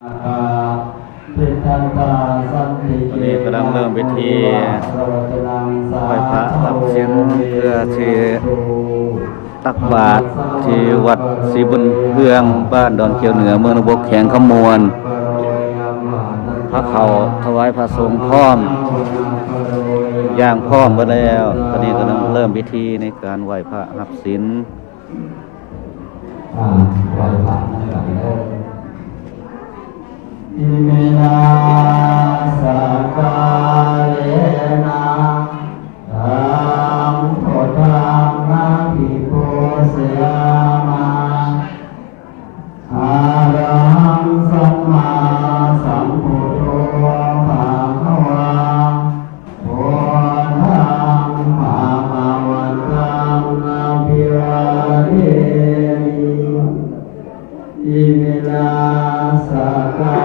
ตอนนี้กำลังเริ่มพิธีไหว้พระรับศีลเพื่อที่ตักบาตรที่วัดศรีบุญเฮืองบ้านดอนเขียวเหนือเมืองนบกแข็งขมวนพระเขาถวายพระสงฆ์พร้อมย่างพร้อมไปแล้วตอนนี้กำลังเริ่มพิธีในการไหว้พระรับศีลไหว้พระนั่นแหละอิเมนาสกาเลนะธัมโพธัมมาภิโพเสยามาอะระหังสัมมาสัมพุทโธภะคะวะโอธัมภะคะวันตังอะภิวาเทมิอิเมนาสกา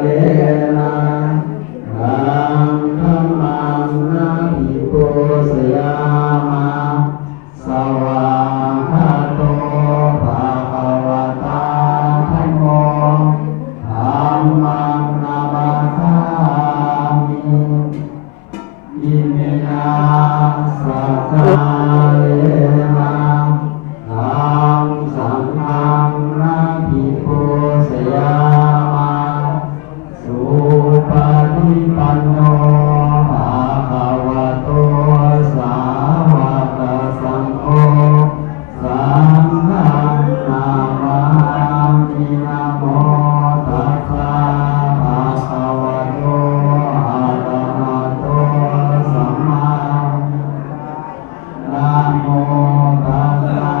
เลนะธัมมังนะภิโพเสยามาสวากขาโตภะคะวะตาธัมโมธัมมังนามัสสามิอิเมนาสกาเลนะธัมสังฆังนะภิโพเสยามาสุปฏิปันโนภะคะวะโตสาวกสังโฆสังฆังนามามินะโมตัสสะภะคะวะโตอะระหะโตสัมมานะโมตัสสะ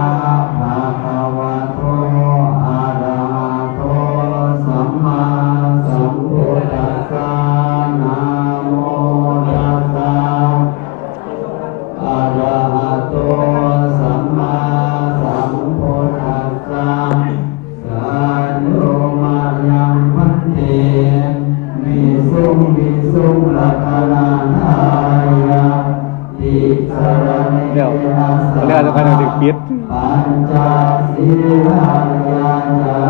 ภะคะวะโตอะระหะโตสัมมาสัมพุทธัสสะนะโมตัสสะอะระหะโตสัมมาสัมพุทธัสสะสันโฆมายังพันเตวิสุงลักขณาทายะติสรณเนนะสะปัญจศีลายัญจา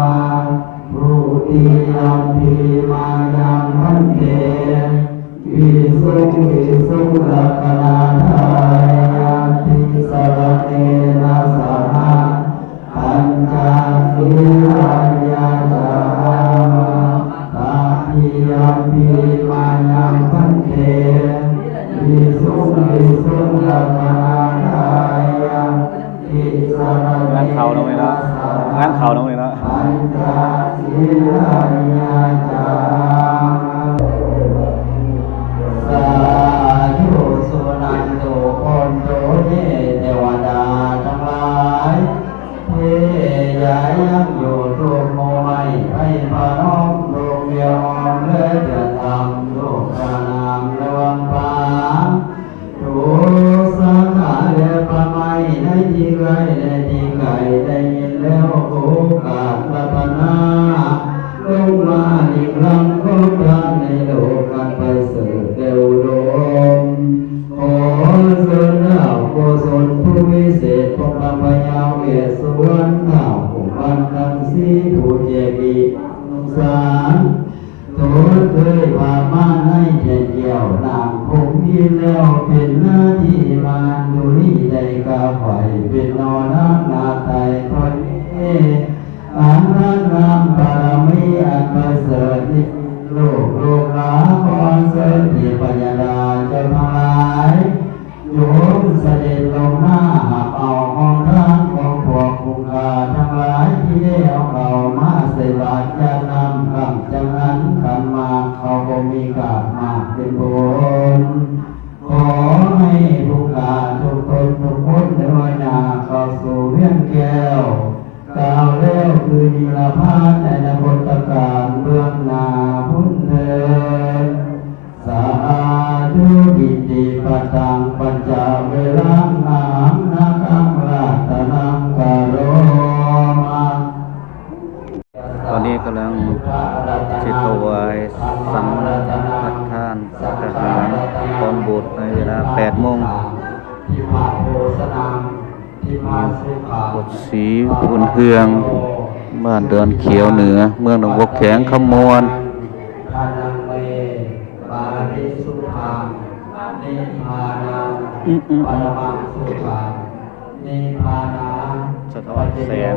มาภูติยัมปิมายังพันเตวิสุงลักขณาทายะติสรณเนนะสหปัญจศีลายัญจามาตาปิยัมปิมายังพันเตวิสุงลักขณาทายะติสรณเนนะ งานเขาน้องเลยนะงานเขาน้องเลยนะ ปัญจศีลายัญจาสาธุสุนันตุคนโตเทเทวดาทั้งหลายเทยายังอยู่ทุกโมไม่ให้พระน้องดวงเดียวเลือดธรรมลูกพระนามลวงพาทุสังขาเรปะไม่ได้ที่ไรได้ที่ไกลได้ยินแล้วโอกาสละพนาลงมาอีกครั้งของการในโลกการไปสู่เร็วโดมขอเสริญดาวโกศลผู้วิเศษพงศ์พยาเวสสุวรรณดาวผู้พันคันสีผู้เจดีนุสารโทษเคยพามาให้แก่เกี่ยวนางคงยินแล้วเป็นหน้าที่มาดูนี่ได้กาไฟเป็นนอนน้ำนาไตคนนี้อันนั้นนำบารมีอันประเสริฐโลกหลาขอเสริญที่ปัญญาเจ้าทั้งหลายโยมเสด็จลงหน้าหับเอาของท่านของพวกผู้กาทั้งหลายที่ได้เอาเขามาใส่บาตรจะนำคำจังนั้นคำมาเขาคงมีกาบมากเป็นบุญขอให้ผู้กาทุกคนทุกคนในวันนาเข้าสู่เวียนแก้วกล่าวแล้วคือนิรพานในนบตการเบื้องหน้าพุทธเถิดสาธุกิติปตังปัญจเวรังนามนาคังราตนังกโรมา ตอนนี้กำลังสิถวายสังฆทานสังฆทานตอนโบสถ์ในเวลา 8 โมงบทศรีบุญเฮือง บ้านดอนเขียวเหนือเมืองหนองบัวแข็งขมวน ทานังเมปาริสุทธังนิพพานังปรมังสุขังนิพพานัง สะท้อนแสง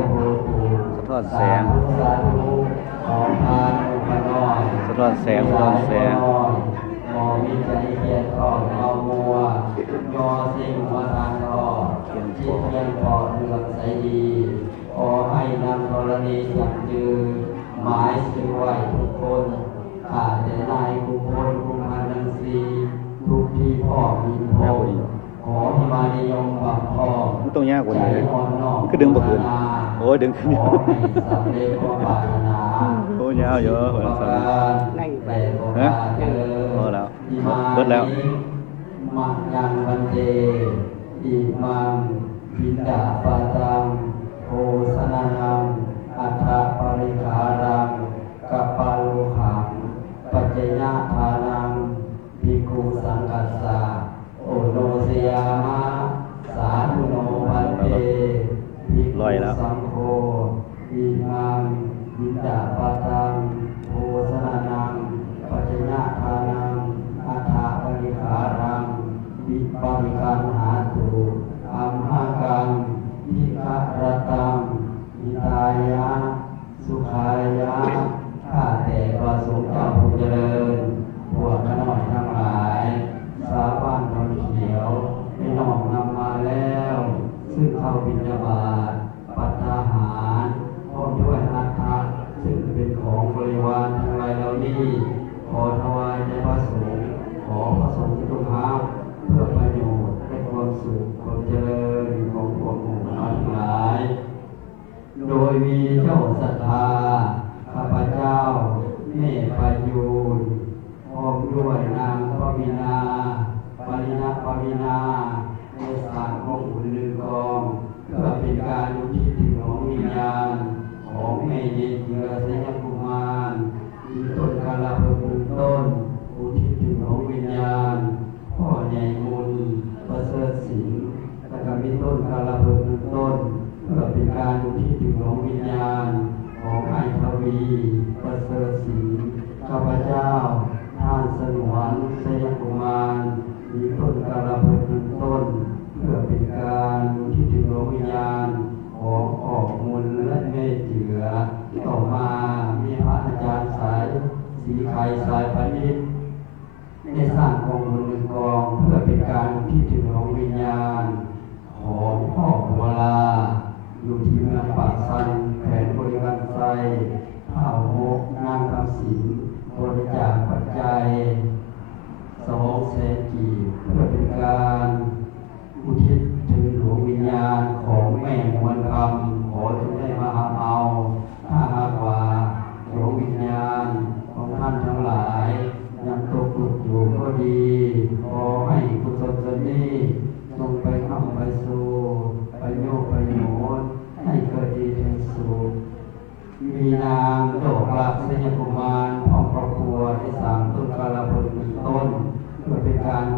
สะท้อนแสง สาธุขอทานพน้อย สะท้อนแสงสะท้อนแสง มอวิจัยเกียรติทอดเอามัวยอสิ่งวัฒนทอดจิตเพียงพอเรืองใสดีขอให้นำธรณีจับยืนหมายสื่อไว้ทุกคนข้าแต่นายกุพลกุมารนังสีทุกที่พ่อมีพ่อขอให้มานิยมบังพ่อ มันต้องยากกว่านี้ ใจอ่อนน้อม มันก็ดึงบ่ขึ้นโอ้ยดึงขึ้น ขอให้สำเร็จความปรารถนา โอ้ยยาวเยอะเหมือนกัน ฮะพอแล้วเบิดแล้ว มัจยังวันเตอิมังพิดาปาตังโอสนานังอัฏฐปริคารังกัปปาลุขังปัจเจยทานังภิกขุสังกัสสะโอโนสยามะสาธุโนพันเตภิกขุสังโฆอิมังพิดาปาตังโอสนานังปัจเจยทานังอัฏฐปริคารังวิปาริกันหาตุอัมหากังทิฆะรตังอิตายะสุขายะข้าแต่พระสงฆ์เจ้าผู้เจริญพวกข้าน้อยทั้งหลายสาบ้านคนเขียวได้น้อมนำมาแล้ว ซึ่งเข้าบิณฑบาตปัตตาหารพร้อมด้วยอัฐะซึ่งเป็นของบริวารทั้งหลายเหล่านี้ขอถวายแด่พระสงฆ์ขอพระสงฆ์จงรับเพื่อประโยชน์และความสุขความเจริญของพวกหมู่คณะทั้งหลาย โดยมีเจ้าศรัทธาข้าพเจ้าเมตประยูนพร้อมด้วยนางปวีนาปริณปวีนาในสารของบุญลือกองเพื่อเป็นการอุทิศถึงของวิญญาณของแม่เยเจือสยามกุมารมีต้นกาลาเพิ่งต้นอุทิศถึงของวิญญาณพ่อใหญ่บุญประเสริฐศิลป์และก็มีต้นกาลาเพิ่งต้นเพื่อเป็นการอุทิศถึงของวิญญาณของไอทวีประเสริฐศรีข้าพเจ้าท่านสนวนสยามกุมารมีต้นกาลาเพิ่งต้นเพื่อเป็นการอุทิศถึงของวิญญาณของออกมูลและเมตเจือต่อมามีพระอาจารย์สายสีไข่สายพนิชได้สร้างกองบุญหนึ่งกองเพื่อเป็นการอุทิศถึงของวิญญาณของพ่อบัวลาอยู่ที่เมืองปากซันแผนบริการไซเผ่าโมกนางคำสิงบริจาคปัจจัย200,000 กีบเพื่อเป็นการอุทิศถึงดวงวิญญาณของแม่มวลคำขอจงได้มาหาเอาถ้าหากว่าดวงวิญญาณของท่านทั้งหลายยังตกหลุดอยู่ก็ดีขอให้กุศลส่วนนี้จงไปทำไปสู่ไปโยกไปโยนให้เกิดดีถึงสุขมีนางโดกลักษณ์สยามกุมารพร้อมครอบครัวได้สร้างต้นกาลาเพิ่งต้นเพื่อเป็นการอุ